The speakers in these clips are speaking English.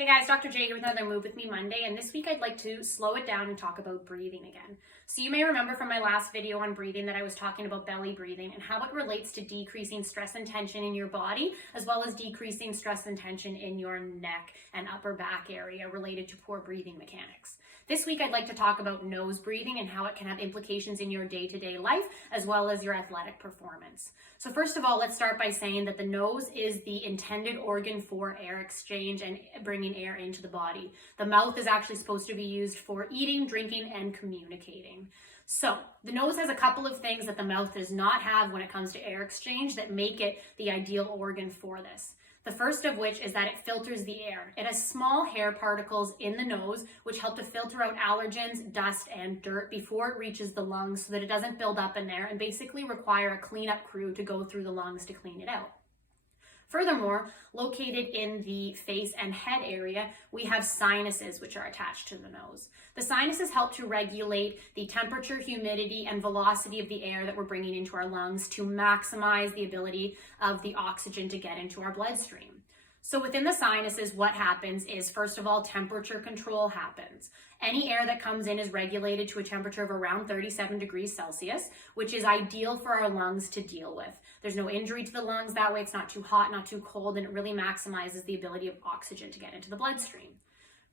Hey guys, Dr. J here with another Move With Me Monday, and this week I'd like to slow it down and talk about breathing again. So you may remember from my last video on breathing that I was talking about belly breathing and how it relates to decreasing stress and tension in your body, as well as decreasing stress and tension in your neck and upper back area related to poor breathing mechanics. This week I'd like to talk about nose breathing and how it can have implications in your day-to-day life, as well as your athletic performance. So first of all, let's start by saying that the nose is the intended organ for air exchange and bringing air into the body. The mouth is actually supposed to be used for eating, drinking, and communicating. So the nose has a couple of things that the mouth does not have when it comes to air exchange that make it the ideal organ for this. The first of which is that it filters the air. It has small hair particles in the nose which help to filter out allergens, dust, and dirt before it reaches the lungs so that it doesn't build up in there and basically require a cleanup crew to go through the lungs to clean it out. Furthermore, located in the face and head area, we have sinuses which are attached to the nose. The sinuses help to regulate the temperature, humidity, and velocity of the air that we're bringing into our lungs to maximize the ability of the oxygen to get into our bloodstream. So within the sinuses, what happens is, first of all, temperature control happens. Any air that comes in is regulated to a temperature of around 37 degrees Celsius, which is ideal for our lungs to deal with. There's no injury to the lungs that way. It's not too hot, not too cold, and it really maximizes the ability of oxygen to get into the bloodstream.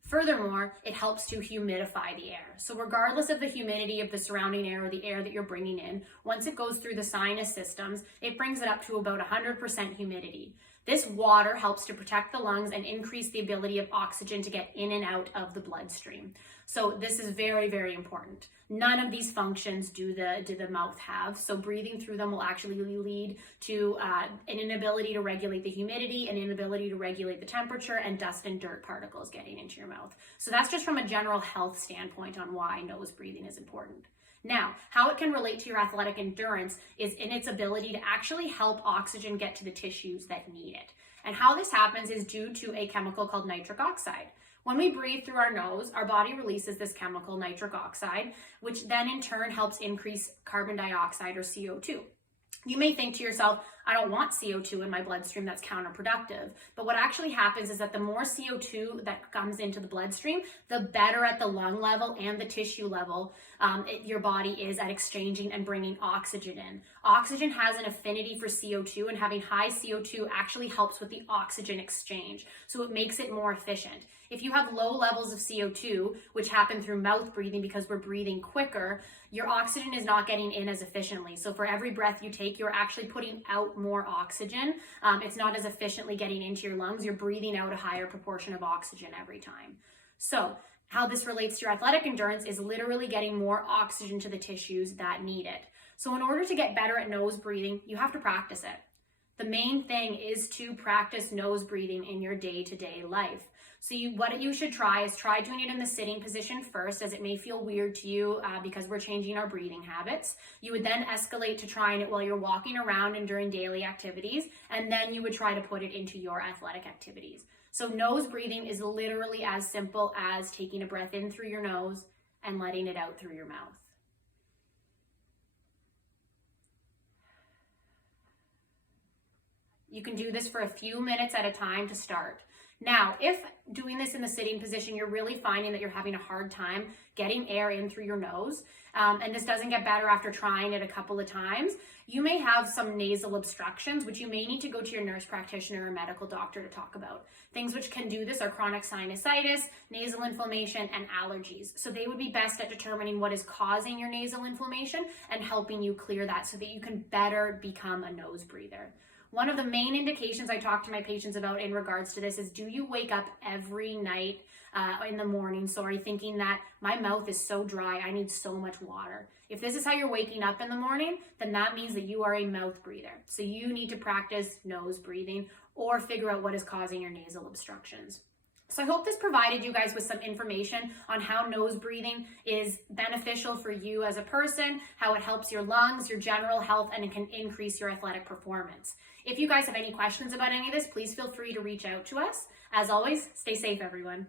Furthermore, it helps to humidify the air. So regardless of the humidity of the surrounding air or the air that you're bringing in, once it goes through the sinus systems, it brings it up to about 100% humidity. This water helps to protect the lungs and increase the ability of oxygen to get in and out of the bloodstream. So this is very, very important. None of these functions do the mouth have. So breathing through them will actually lead to an inability to regulate the humidity, an inability to regulate the temperature, and dust and dirt particles getting into your mouth. So that's just from a general health standpoint on why nose breathing is important. Now, how it can relate to your athletic endurance is in its ability to actually help oxygen get to the tissues that need it. And how this happens is due to a chemical called nitric oxide. When we breathe through our nose, our body releases this chemical, nitric oxide, which then in turn helps increase carbon dioxide or CO2. You may think to yourself, I don't want CO2 in my bloodstream, that's counterproductive. But what actually happens is that the more CO2 that comes into the bloodstream, the better at the lung level and the tissue level your body is at exchanging and bringing oxygen in. Oxygen has an affinity for CO2, and having high CO2 actually helps with the oxygen exchange. So it makes it more efficient. If you have low levels of CO2, which happen through mouth breathing because we're breathing quicker, your oxygen is not getting in as efficiently. So for every breath you take, you're actually putting out more oxygen. It's not as efficiently getting into your lungs. You're breathing out a higher proportion of oxygen every time. So how this relates to your athletic endurance is literally getting more oxygen to the tissues that need it. So in order to get better at nose breathing, you have to practice it. The main thing is to practice nose breathing in your day-to-day life. So what you should try is try doing it in the sitting position first, as it may feel weird to you because we're changing our breathing habits. You would then escalate to trying it while you're walking around and during daily activities, and then you would try to put it into your athletic activities. So nose breathing is literally as simple as taking a breath in through your nose and letting it out through your mouth. You can do this for a few minutes at a time to start. Now, if doing this in the sitting position, you're really finding that you're having a hard time getting air in through your nose, and this doesn't get better after trying it a couple of times, you may have some nasal obstructions, which you may need to go to your nurse practitioner or medical doctor to talk about. Things which can do this are chronic sinusitis, nasal inflammation, and allergies. So they would be best at determining what is causing your nasal inflammation and helping you clear that so that you can better become a nose breather. One of the main indications I talk to my patients about in regards to this is, do you wake up every night in the morning, thinking that my mouth is so dry, I need so much water? If this is how you're waking up in the morning, then that means that you are a mouth breather. So you need to practice nose breathing or figure out what is causing your nasal obstructions. So I hope this provided you guys with some information on how nose breathing is beneficial for you as a person, how it helps your lungs, your general health, and it can increase your athletic performance. If you guys have any questions about any of this, please feel free to reach out to us. As always, stay safe, everyone.